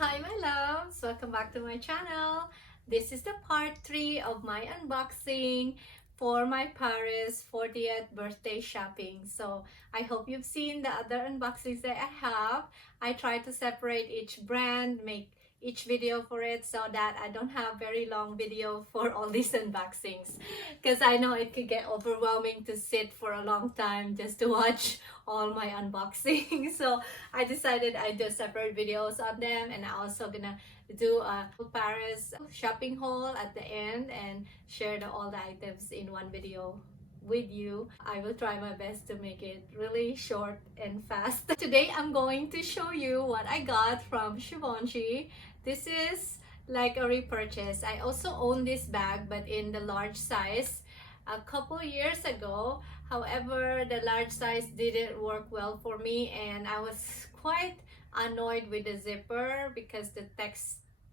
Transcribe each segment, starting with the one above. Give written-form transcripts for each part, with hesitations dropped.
Hi my loves, welcome back to my channel. This is the part 3 of my unboxing for my Paris 40th birthday shopping. So I hope you've seen the other unboxings that I have. I try to separate each brand, make each video for it so that I don't have very long video for all these unboxings, because I know it could get overwhelming to sit for a long time just to watch all my unboxing. So I decided I'd do separate videos on them, and I'm also gonna do a Paris shopping haul at the end and share all the items in one video with you. I will try my best to make it really short and fast. Today I'm going to show you what I got from Givenchy. This is like a repurchase. I also own this bag but in the large size a couple years ago. However, the large size didn't work well for me, and I was quite annoyed with the zipper because the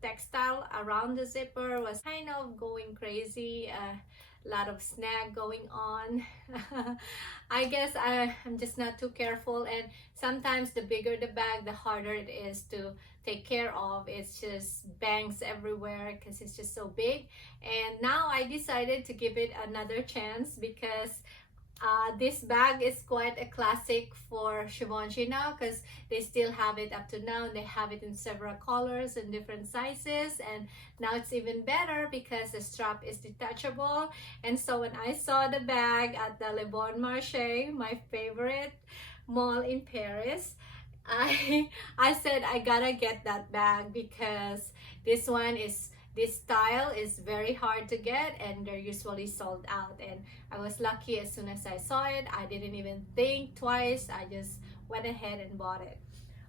textile around the zipper was kind of going crazy. A lot of snag going on. I guess I'm just not too careful, and sometimes the bigger the bag, the harder it is to take care of. It's just bangs everywhere because it's just so big. And now I decided to give it another chance because this bag is quite a classic for Givenchy now, because they still have it up to now. They have it in several colors and different sizes, and now it's even better because the strap is detachable. And so when I saw the bag at the Le Bon Marché, my favorite mall in Paris, I said I gotta get that bag because this style is very hard to get and they're usually sold out. And I was lucky, as soon as I saw it, I didn't even think twice. I just went ahead and bought it.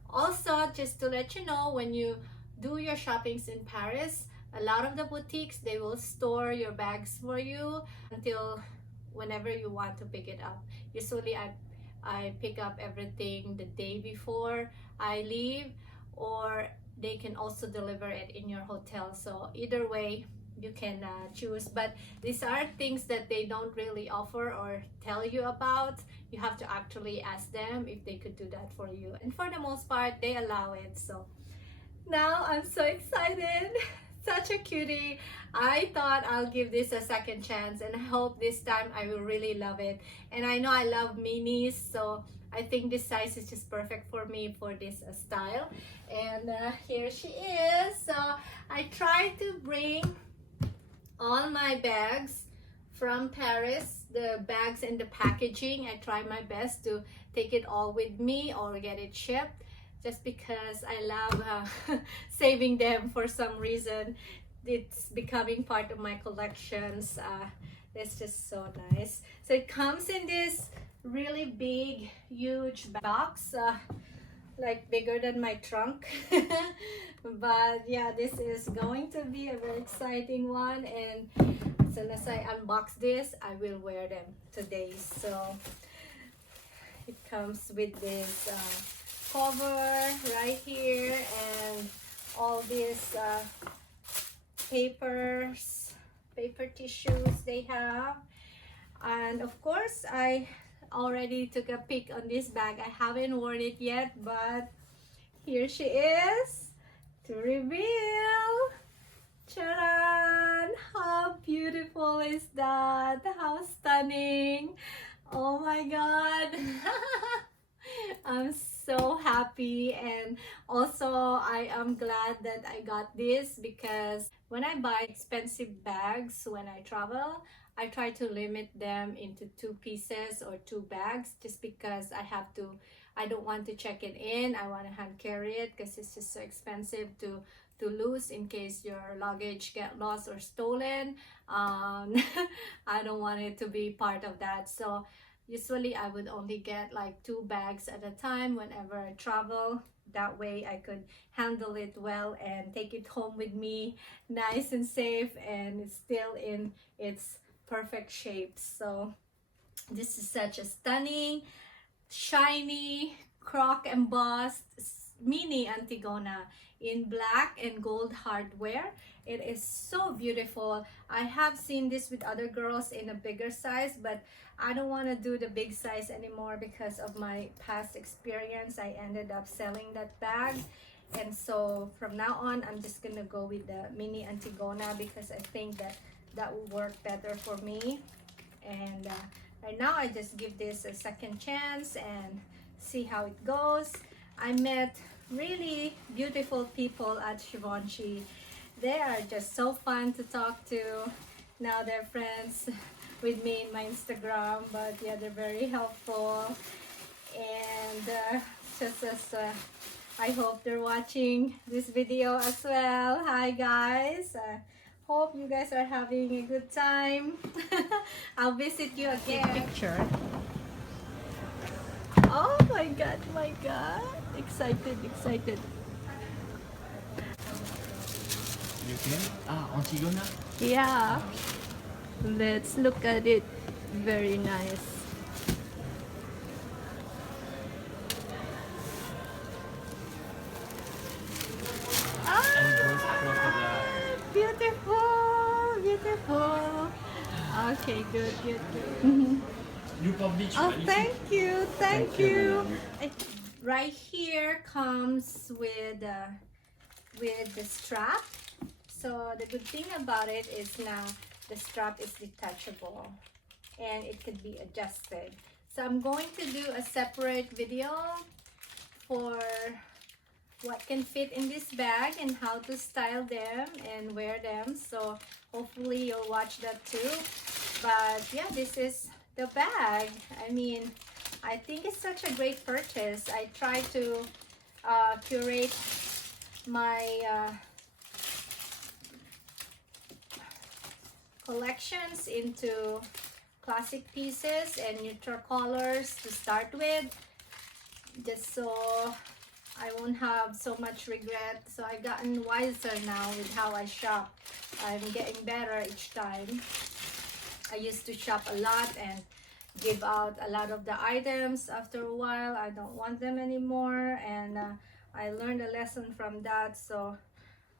Also, just to let you know, when you do your shoppings in Paris, a lot of the boutiques, they will store your bags for you until whenever you want to pick it up. Usually I pick up everything the day before I leave, or they can also deliver it in your hotel. So either way you can choose, but these are things that they don't really offer or tell you about. You have to actually ask them if they could do that for you, and for the most part they allow it. So now I'm so excited. Such a cutie. I thought I'll give this a second chance, and I hope this time I will really love it. And I know I love minis, so I think this size is just perfect for me for this style. And here she is. So I tried to bring all my bags from Paris, the bags and the packaging. I try my best to take it all with me or get it shipped, just because I love saving them. For some reason it's becoming part of my collections. It's just so nice. So it comes in this really big huge box, like bigger than my trunk. But yeah, this is going to be a very exciting one, and as soon as I unbox this, I will wear them today. So it comes with this cover right here, and all these paper tissues they have. And of course, I already took a peek on this bag. I haven't worn it yet, but here she is to reveal. Charan! How beautiful is that? How stunning! Oh my god! I'm so happy, and also I am glad that I got this, because when I buy expensive bags when I travel, I try to limit them into 2 pieces or 2 bags, just because I don't want to check it in. I want to hand carry it because it's just so expensive to to lose in case your luggage get lost or stolen. I don't want it to be part of that. So usually I would only get like 2 bags at a time whenever I travel. That way I could handle it well and take it home with me nice and safe, and it's still in its perfect shape. So this is such a stunning, shiny, croc embossed mini Antigona in black and gold hardware. It is so beautiful. I have seen this with other girls in a bigger size, but I don't want to do the big size anymore because of my past experience. I ended up selling that bag, and so from now on I'm just gonna go with the mini Antigona because I think that that will work better for me. And right now I just give this a second chance and see how it goes. I met really beautiful people at Givenchy. They are just so fun to talk to. Now they're friends with me in my Instagram, but yeah, they're very helpful. And I hope they're watching this video as well. Hi guys, hope you guys are having a good time. I'll visit you again. Picture. Oh my god, my god. Excited, excited. You can? Antigona? Yeah. Let's look at it. Very nice. Beautiful, beautiful. Okay, good, good, good. You publish. Oh, thank you, thank you. Right here comes with the strap. So the good thing about it is now the strap is detachable and it could be adjusted. So I'm going to do a separate video for what can fit in this bag and how to style them and wear them. So hopefully you'll watch that too. But yeah, this is the bag. I mean, I think it's such a great purchase. I try to curate my collections into classic pieces and neutral colors to start with, just so I won't have so much regret. So I've gotten wiser now with how I shop. I'm getting better each time. I used to shop a lot and give out a lot of the items. After a while I don't want them anymore, and I learned a lesson from that. So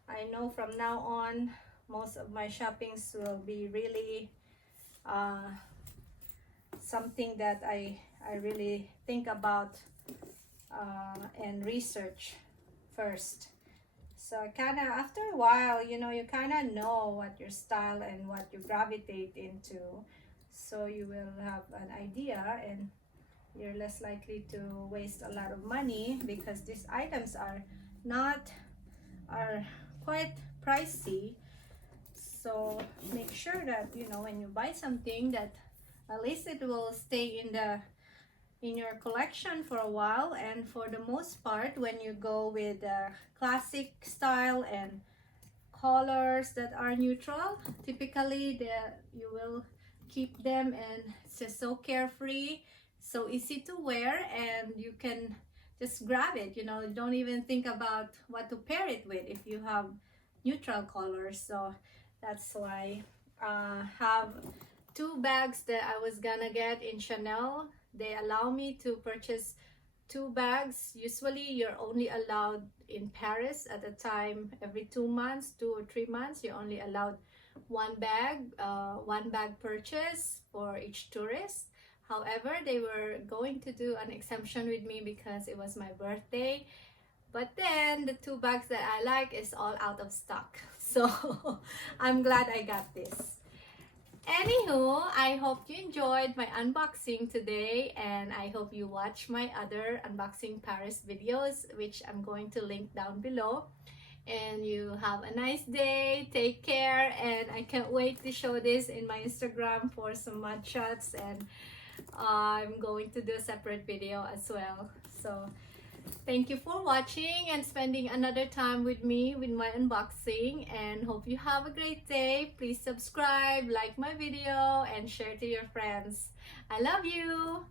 I know from now on most of my shoppings will be really something that I really think about and research first. So kind of after a while, you know, you kind of know what your style and what you gravitate into, so you will have an idea and you're less likely to waste a lot of money, because these items are quite pricey. So make sure that, you know, when you buy something, that at least it will stay in your collection for a while. And for the most part, when you go with classic style and colors that are neutral, typically you will keep them, and it's just so carefree, so easy to wear, and you can just grab it. You know, you don't even think about what to pair it with if you have neutral colors. So that's why I have 2 bags that I was gonna get in Chanel. They allow me to purchase 2 bags. Usually you're only allowed in Paris at a time every 2 months, 2 or 3 months. You're only allowed 1 bag purchase for each tourist. However, they were going to do an exemption with me because it was my birthday. But then the 2 bags that I like is all out of stock. So I'm glad I got this. Anywho, I hope you enjoyed my unboxing today, and I hope you watch my other unboxing Paris videos, which I'm going to link down below. And you have a nice day, take care, and I can't wait to show this in my Instagram for some mud shots, and I'm going to do a separate video as well. So Thank you for watching and spending another time with me with my unboxing, and hope you have a great day. Please subscribe, like my video, and share to your friends. I love you.